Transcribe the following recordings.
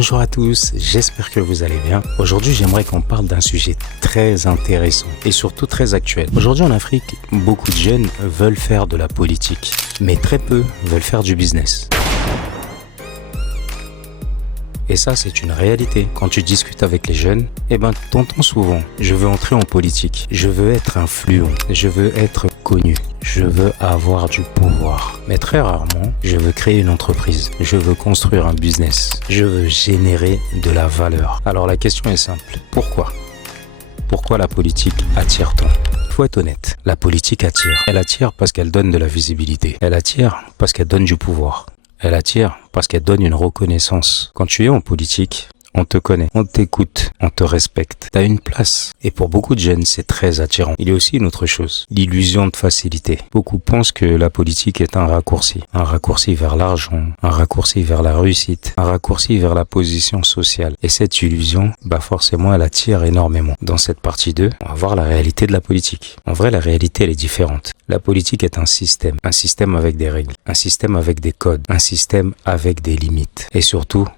Bonjour à tous, j'espère que vous allez bien. Aujourd'hui, j'aimerais qu'on parle d'un sujet très intéressant et surtout très actuel. Aujourd'hui en Afrique, beaucoup de jeunes veulent faire de la politique, mais très peu veulent faire du business. Et ça, c'est une réalité. Quand tu discutes avec les jeunes, t'entends souvent « je veux entrer en politique, je veux être influent, je veux être connu, je veux avoir du pouvoir ». Mais très rarement, « je veux créer une entreprise, je veux construire un business, je veux générer de la valeur ». Alors la question est simple, pourquoi ? Pourquoi la politique attire tant ? Il faut être honnête, la politique attire. Elle attire parce qu'elle donne de la visibilité. Elle attire parce qu'elle donne du pouvoir. Elle attire parce qu'elle donne une reconnaissance. Quand tu es en politique, on te connaît, on t'écoute, on te respecte. Tu as une place. Et pour beaucoup de jeunes, c'est très attirant. Il y a aussi une autre chose, l'illusion de facilité. Beaucoup pensent que la politique est un raccourci vers l'argent, un raccourci vers la réussite, un raccourci vers la position sociale. Et cette illusion, forcément, elle attire énormément. Dans cette partie 2, on va voir la réalité de la politique. En vrai, la réalité, elle est différente. La politique est un système avec des règles, un système avec des codes, un système avec des limites. Et surtout,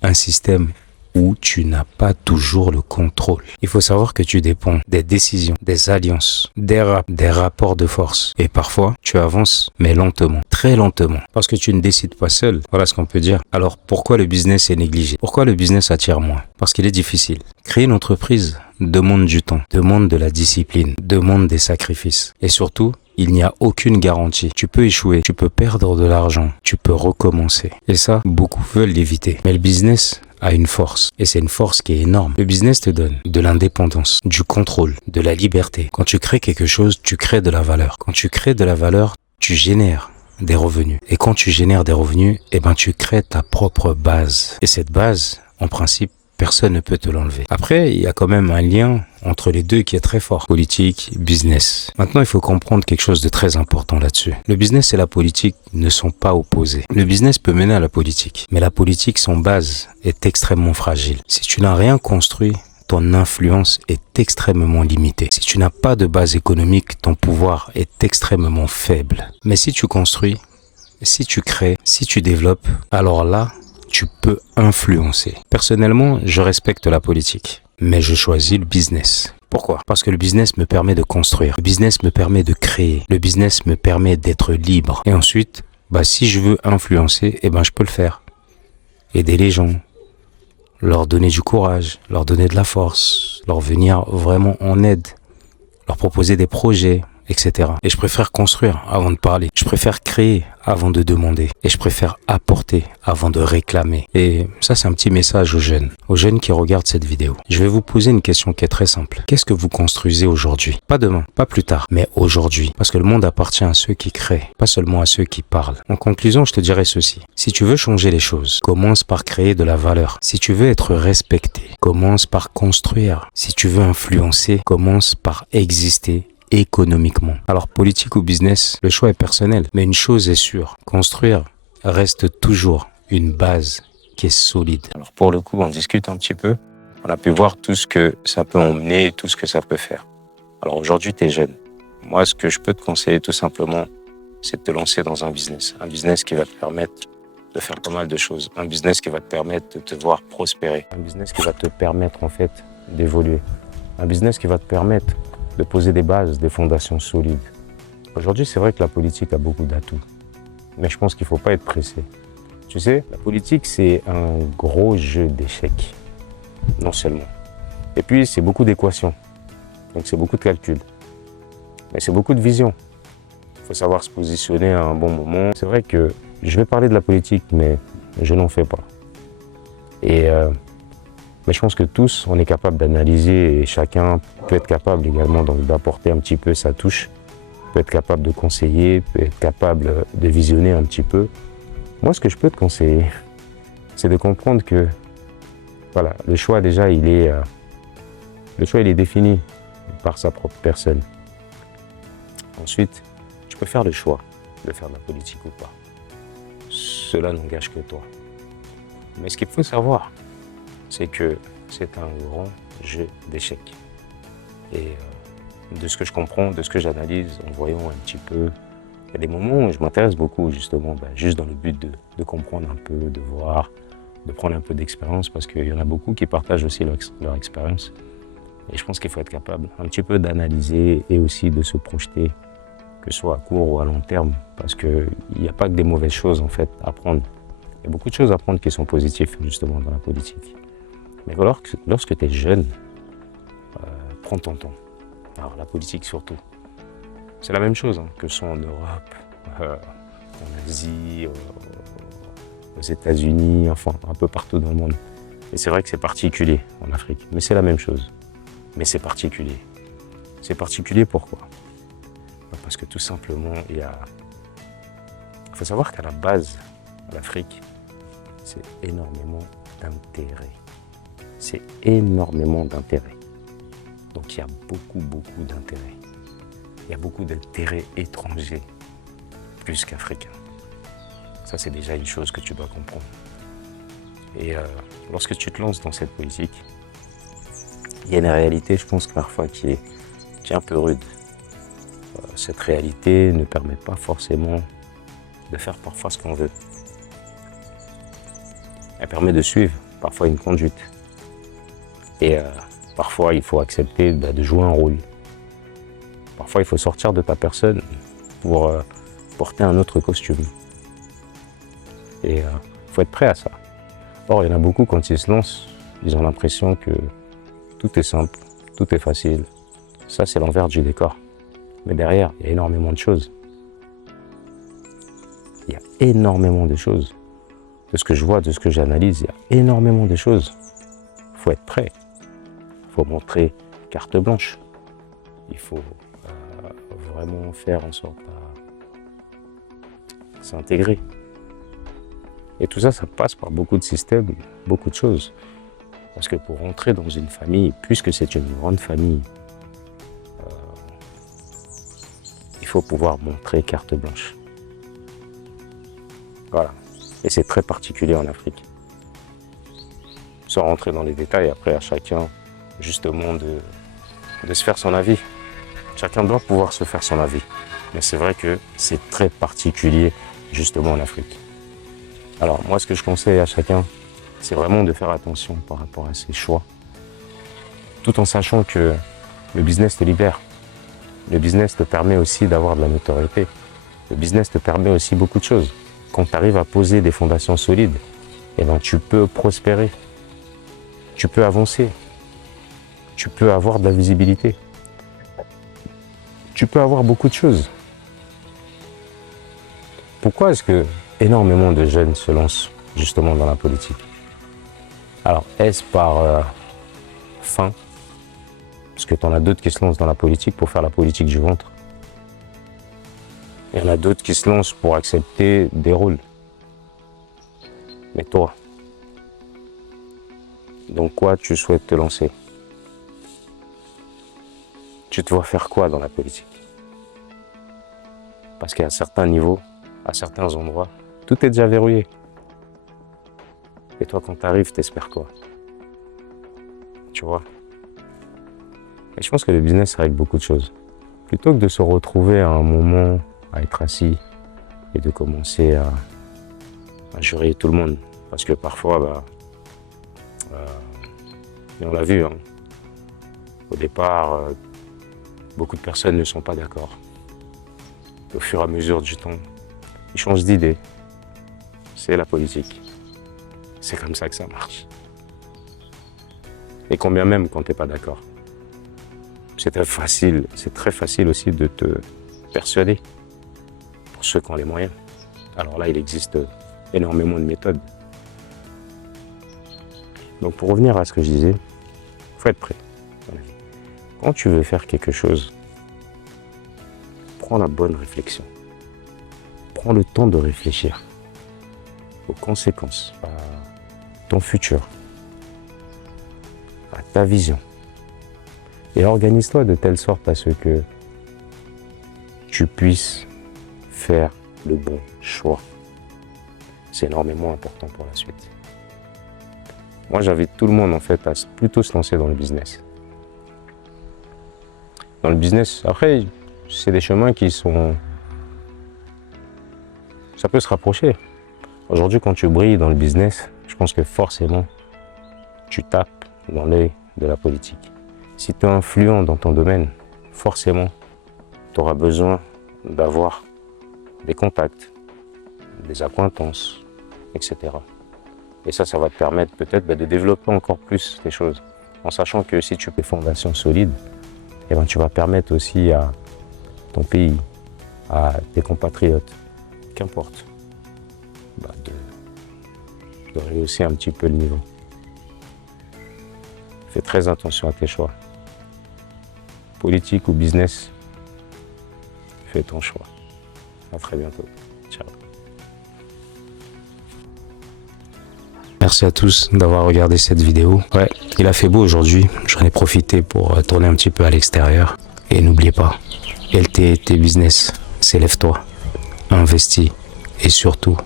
un système où tu n'as pas toujours le contrôle. Il faut savoir que tu dépends des décisions, des alliances, des rapports de force. Et parfois, tu avances, mais lentement, très lentement. Parce que tu ne décides pas seul. Voilà ce qu'on peut dire. Alors, pourquoi le business est négligé ? Pourquoi le business attire moins ? Parce qu'il est difficile. Créer une entreprise demande du temps, demande de la discipline, demande des sacrifices. Et surtout, il n'y a aucune garantie. Tu peux échouer, tu peux perdre de l'argent, tu peux recommencer. Et ça, beaucoup veulent l'éviter. Mais le business a une force. Et c'est une force qui est énorme. Le business te donne de l'indépendance, du contrôle, de la liberté. Quand tu crées quelque chose, tu crées de la valeur. Quand tu crées de la valeur, tu génères des revenus. Et quand tu génères des revenus, tu crées ta propre base. Et cette base, en principe, personne ne peut te l'enlever. Après, il y a quand même un lien entre les deux qui est très fort. Politique, business. Maintenant, il faut comprendre quelque chose de très important là-dessus. Le business et la politique ne sont pas opposés. Le business peut mener à la politique. Mais la politique, son base, est extrêmement fragile. Si tu n'as rien construit, ton influence est extrêmement limitée. Si tu n'as pas de base économique, ton pouvoir est extrêmement faible. Mais si tu construis, si tu crées, si tu développes, alors là, tu peux influencer. Personnellement, je respecte la politique, mais je choisis le business. Pourquoi ? Parce que le business me permet de construire, le business me permet de créer, le business me permet d'être libre. Et ensuite, si je veux influencer, je peux le faire. Aider les gens, leur donner du courage, leur donner de la force, leur venir vraiment en aide, leur proposer des projets, etc. Et je préfère construire avant de parler. Je préfère créer avant de demander. Et je préfère apporter avant de réclamer. Et ça, c'est un petit message aux jeunes qui regardent cette vidéo. Je vais vous poser une question qui est très simple. Qu'est-ce que vous construisez aujourd'hui ? Pas demain, pas plus tard, mais aujourd'hui. Parce que le monde appartient à ceux qui créent, pas seulement à ceux qui parlent. En conclusion, je te dirais ceci. Si tu veux changer les choses, commence par créer de la valeur. Si tu veux être respecté, commence par construire. Si tu veux influencer, commence par exister économiquement. Alors, politique ou business, le choix est personnel. Mais une chose est sûre, construire reste toujours une base qui est solide. Alors, pour le coup, on discute un petit peu. On a pu voir tout ce que ça peut emmener, tout ce que ça peut faire. Alors, aujourd'hui, tu es jeune. Moi, ce que je peux te conseiller, tout simplement, c'est de te lancer dans un business. Un business qui va te permettre de faire pas mal de choses. Un business qui va te permettre de te voir prospérer. Un business qui va te permettre, en fait, d'évoluer. Un business qui va te permettre de poser des bases, des fondations solides. Aujourd'hui, c'est vrai que la politique a beaucoup d'atouts, mais je pense qu'il ne faut pas être pressé. Tu sais, la politique, c'est un gros jeu d'échecs, non seulement. Et puis, c'est beaucoup d'équations, donc c'est beaucoup de calculs, mais c'est beaucoup de vision. Il faut savoir se positionner à un bon moment. C'est vrai que je vais parler de la politique, mais je n'en fais pas. Mais je pense que tous, on est capable d'analyser et chacun peut être capable également d'apporter un petit peu sa touche, peut être capable de conseiller, peut être capable de visionner un petit peu. Moi, ce que je peux te conseiller, c'est de comprendre que voilà, le choix déjà, il est défini par sa propre personne. Ensuite, tu peux faire le choix de faire de la politique ou pas. Cela n'engage que toi. Mais ce qu'il faut savoir, c'est que c'est un grand jeu d'échecs. Et de ce que je comprends, de ce que j'analyse, en voyant un petit peu, il y a des moments où je m'intéresse beaucoup justement, juste dans le but de comprendre un peu, de voir de prendre un peu d'expérience parce qu'il y en a beaucoup qui partagent aussi leur expérience. Et je pense qu'il faut être capable un petit peu d'analyser et aussi de se projeter, que ce soit à court ou à long terme, parce qu'il n'y a pas que des mauvaises choses en fait à prendre. Il y a beaucoup de choses à prendre qui sont positives justement dans la politique. Mais lorsque tu es jeune, prends ton temps. Alors la politique surtout. C'est la même chose que ce soit en Europe, en Asie, aux États-Unis, enfin un peu partout dans le monde. Et c'est vrai que c'est particulier en Afrique, mais c'est la même chose. Mais c'est particulier. C'est particulier pourquoi? Parce que tout simplement, il faut savoir qu'à la base, l'Afrique, c'est énormément d'intérêt. C'est énormément d'intérêt. Donc il y a beaucoup d'intérêt. Il y a beaucoup d'intérêts étrangers, plus qu'africains. Ça, c'est déjà une chose que tu dois comprendre. Et lorsque tu te lances dans cette politique, il y a une réalité, je pense, parfois qui est un peu rude. Cette réalité ne permet pas forcément de faire parfois ce qu'on veut. Elle permet de suivre parfois une conduite. Et parfois, il faut accepter de jouer un rôle. Parfois, il faut sortir de ta personne pour porter un autre costume. Et il faut être prêt à ça. Or, il y en a beaucoup, quand ils se lancent, ils ont l'impression que tout est simple, tout est facile. Ça, c'est l'envers du décor. Mais derrière, il y a énormément de choses. Il y a énormément de choses. De ce que je vois, de ce que j'analyse, il y a énormément de choses. Il faut être prêt. Il faut montrer carte blanche. Il faut vraiment faire en sorte à s'intégrer. Et tout ça, ça passe par beaucoup de systèmes, beaucoup de choses. Parce que pour rentrer dans une famille, puisque c'est une grande famille, il faut pouvoir montrer carte blanche. Voilà. Et c'est très particulier en Afrique. Sans rentrer dans les détails, après à chacun, justement, de se faire son avis. Chacun doit pouvoir se faire son avis. Mais c'est vrai que c'est très particulier, justement, en Afrique. Alors, moi, ce que je conseille à chacun, c'est vraiment de faire attention par rapport à ses choix. Tout en sachant que le business te libère. Le business te permet aussi d'avoir de la notoriété. Le business te permet aussi beaucoup de choses. Quand tu arrives à poser des fondations solides, eh ben, tu peux prospérer. Tu peux avancer. Tu peux avoir de la visibilité. Tu peux avoir beaucoup de choses. Pourquoi est-ce que énormément de jeunes se lancent justement dans la politique? Alors, est-ce par faim? Parce que tu en as d'autres qui se lancent dans la politique pour faire la politique du ventre. Il y en a d'autres qui se lancent pour accepter des rôles. Mais toi, dans quoi tu souhaites te lancer? Tu te vois faire quoi dans la politique? Parce qu'à certains niveaux, à certains endroits, tout est déjà verrouillé. Et toi, quand tu arrives, t'espères quoi? Tu vois? Et je pense que le business règle beaucoup de choses. Plutôt que de se retrouver à un moment à être assis et de commencer à jurer tout le monde. Parce que parfois, et on l'a vu, au départ, beaucoup de personnes ne sont pas d'accord. Au fur et à mesure du temps, ils changent d'idée. C'est la politique. C'est comme ça que ça marche. Et combien même quand tu n'es pas d'accord. C'est très facile aussi de te persuader pour ceux qui ont les moyens. Alors là, il existe énormément de méthodes. Donc pour revenir à ce que je disais, il faut être prêt. Quand tu veux faire quelque chose, prends la bonne réflexion. Prends le temps de réfléchir aux conséquences, à ton futur, à ta vision. Et organise-toi de telle sorte à ce que tu puisses faire le bon choix. C'est énormément important pour la suite. Moi, j'invite tout le monde en fait à plutôt se lancer dans le business. Dans le business, après, c'est des chemins qui sont... Ça peut se rapprocher. Aujourd'hui, quand tu brilles dans le business, je pense que forcément, tu tapes dans l'œil de la politique. Si tu es influent dans ton domaine, forcément, tu auras besoin d'avoir des contacts, des accointances, etc. Et ça va te permettre peut-être de développer encore plus les choses. En sachant que si tu fais des fondations solides, eh ben, tu vas permettre aussi à ton pays, à tes compatriotes, qu'importe, de rehausser un petit peu le niveau. Fais très attention à tes choix. Politique ou business, fais ton choix. À très bientôt. Ciao. Merci à tous d'avoir regardé cette vidéo. Ouais, il a fait beau aujourd'hui. J'en ai profité pour tourner un petit peu à l'extérieur. Et n'oubliez pas, LTT Business, s'élève-toi, investis et surtout,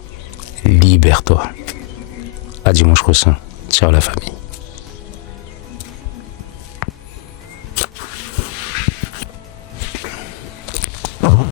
libère-toi. À dimanche prochain. Ciao la famille.